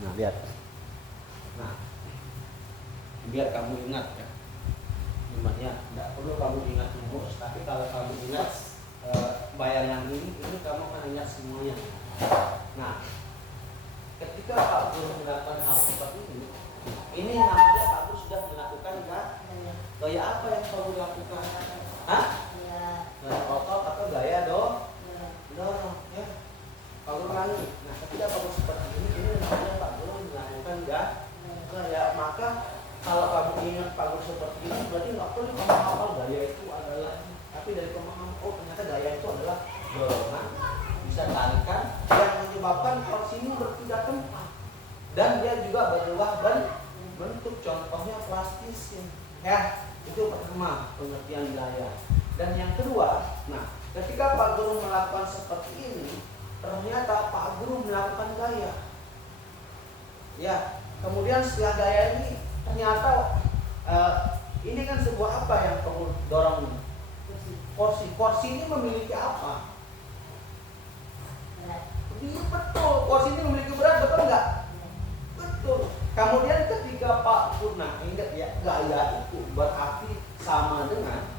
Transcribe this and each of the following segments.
Nah, lihat. Nah, biar kamu ingat ya. Namanya tidak perlu kamu ingat rumus, tapi kalau kamu ingat bayangan ini kamu akan ingat semuanya. Nah, ketika Pak Guru melakukan hal seperti ini namanya Pak Guru sudah melakukan gaya apa yang Pak Guru lakukan? Hah? Gaya otot atau gaya dorong ya. Pak Guru ulangi. Nah, ketika Pak Guru seperti ini namanya Pak Guru melakukan gaya. Maka kalau kamu ingat Pak Guru seperti ini, berarti nggak perlu kamu hafal gaya itu adalah. Tapi dari pemahaman, oh ternyata gaya itu adalah dorongan bisa tarikan yang menyebabkan kursi ini berpindah tempat, dan dia juga berubah bentuk. Contohnya plastis ya. Itu pertama pengertian gaya. Dan yang kedua, nah ketika Pak Guru melakukan seperti ini, ternyata Pak Guru melakukan gaya ya. Kemudian setelah gaya ini ternyata ini kan sebuah apa yang perlu dorong? Kursi ini memiliki apa? Iya betul, kursi ini memiliki berat, betul nggak? Betul. Kemudian ketika Pak Purna ingat ya, gaya itu berarti sama dengan,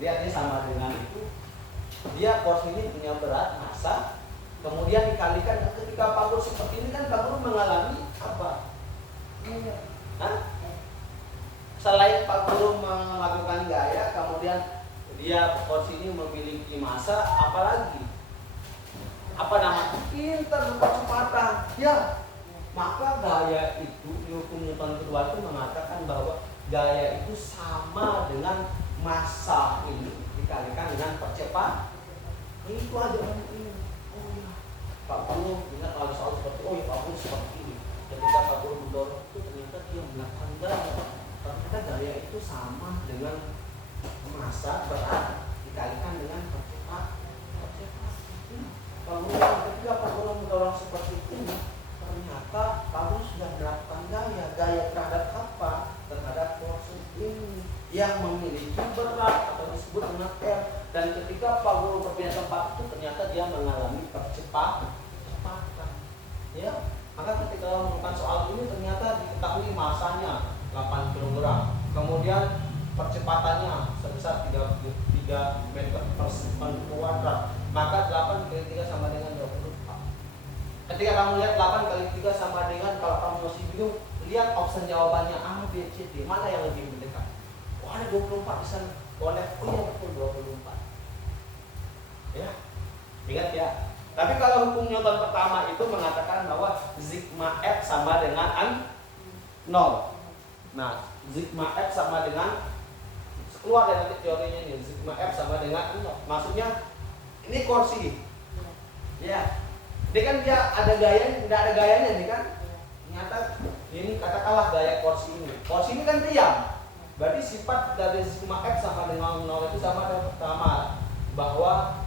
lihat ini sama dengan itu, dia kursi ini punya berat massa, kemudian dikalikan ketika Pak Guru seperti ini kan Pak Guru mengalami apa? Hah? Selain Pak Guru melakukan gaya, kemudian dia kursi ini memiliki massa, apalagi? Apa nama? Pinter kecepatan. Ya. Maka gaya itu, hukum Newton kedua itu mengatakan bahwa gaya itu sama dengan massa ini dikalikan dengan percepatan. Itu aja ini. Oh ya. Pak Guru ingat kalau soal seperti ya Pak Guru seperti ini. Ketika Pak Guru mendorong itu ternyata dia melakukan gaya. Ternyata gaya itu sama dengan massa berat dikalikan dengan percepatan. Kemudian ketika Pak Guru mendorong seperti ini, ternyata Pak Guru sudah melakukan gaya terhadap apa? Terhadap kursi ini yang memiliki berat atau disebut dengan R. Dan ketika Pak Guru berpindah tempat itu ternyata dia mengalami percepatan. Ya, maka ketika melakukan soal ini ternyata diketahui massanya 8 kg. Kemudian percepatannya sebesar 3 meter per sekund kuadrat. Maka 8 kali 3 sama dengan 24. Ketika kamu lihat 8 kali 3 sama dengan, kalau kamu masih bingung, lihat opsi jawabannya A, B, C, D. Mana yang lebih mendekat? Oh ada 24 di sana. Connect. Oh iya betul 24. Ya, ingat ya. Tapi kalau hukum Newton pertama itu mengatakan bahwa sigma F sama dengan 0. Nah, sigma F sama dengan, keluar dari nanti teorinya ini, sigma F sama dengan 0. Maksudnya ini kursi. Ya. Ini kan dia ada gayanya, tidak ada gayanya nih kan? Ternyata ini katakanlah gaya kursi ini. Kursi ini kan diam. Berarti sifat dari sigma F sama dengan 0 itu sama dengan pertama, bahwa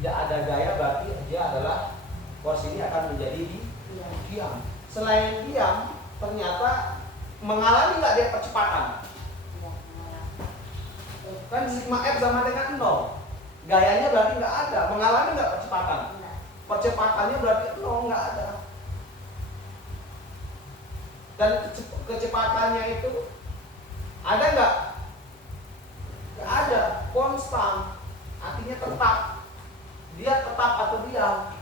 tidak ada gaya, berarti dia adalah kursi ini akan menjadi diam. Selain diam, ternyata mengalami nggak dia percepatan? Kan sigma F sama dengan 0. Gayanya berarti nggak ada. Mengalami nggak percepatan? Percepatannya berarti 0, nggak ada. Dan kecepatannya itu ada nggak? Nggak ada. Konstan. Artinya tetap. Dia tetap atau diam.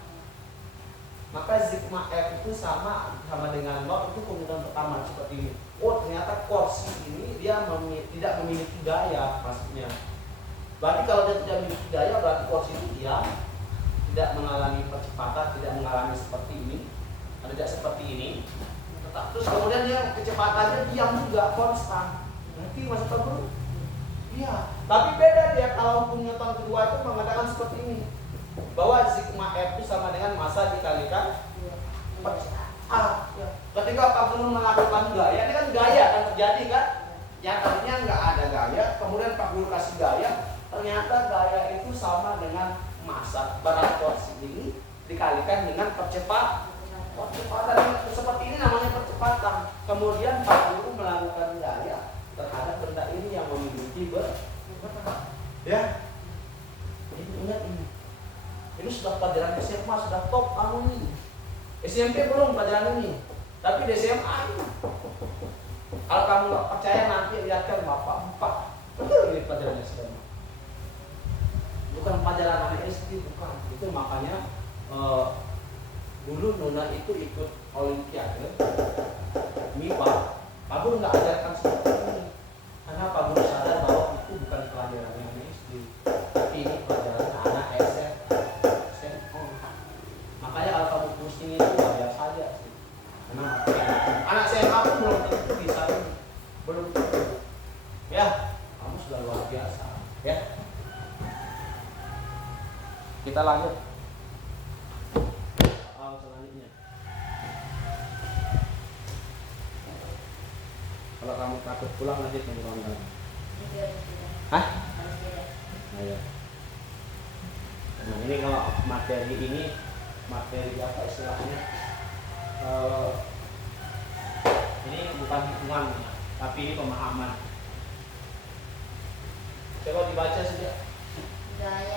Maka sigma F itu sama dengan 0. Itu kemudian pertama seperti ini. Oh ternyata kursi ini dia tidak memiliki gaya, maksudnya. Berarti kalau dia tidak memiliki gaya, berarti kursi itu diam, tidak mengalami percepatan, tidak mengalami seperti ini, tidak seperti ini. Tetap. Terus kemudian dia kecepatannya diam juga, konstan. Nanti maksud Guru? Iya. Tapi beda dia kalau hukum Newton kedua itu mengatakan seperti ini, bahwa sigma F itu sama dengan massa dikalikan ketika Pak Guru melakukan gaya, ini kan gaya kan terjadi kan? Yang tadinya nggak ada gaya, kemudian Pak Guru kasih gaya, ternyata gaya itu sama dengan massa berat kursi ini dikalikan dengan percepatan seperti ini namanya percepatan. Kemudian Pak Guru melakukan gaya terhadap benda ini yang memiliki berat. Ya, ini ingat ini. Ini sudah pelajaran SMA, sudah top kamu ini. SMP belum pelajaran ini. Tapi di SMA kalau kamu nggak percaya nanti lihatkan bapak empat ini pelajaran SMA. Bukan pelajaran anak SD, bukan. Itu makanya dulu Nona itu ikut Olimpiade MIPA. Pak Guru nggak ajarkan seperti ini. Karena Pak Guru sadar bahwa itu bukan pelajaran yang SD, tapi ini pelajaran anak SMA. Makanya kalau kamu pusing itu wajar saja sih. Karena anak SMA pun belum tentu bisa, belum tentu. Ya, kamu sudah luar biasa. Ya, kita lanjut. Selanjutnya, kalau kamu takut pulang nanti tunggu kamu. Hah? Nah, ya. Nah ini kalau materi ini materi apa istilahnya? Ini bukan hitungan, tapi ini pemahaman. Coba dibaca saja. Gaya